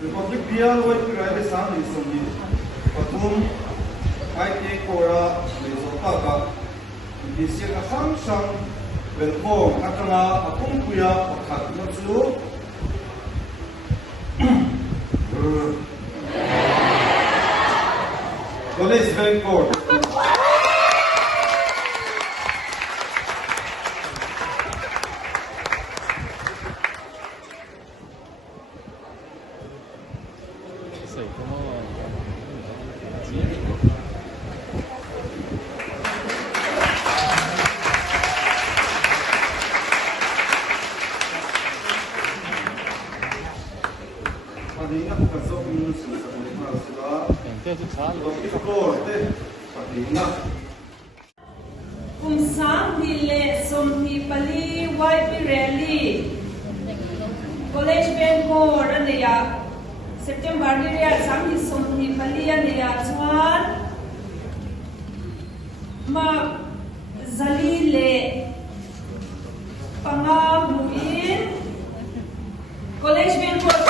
Republic Pial White Pirale Sang is on the Patum, IT Kora, Lizotaka, this year a Sang, Welcome, Atama, Apunkuya, Akatmatsu. Police Bank Court. Kung sang hile somthi pali white rally college Bangor ania September ni ria sang hi somthi pali ania chuan ma zalile panga muin college Bangor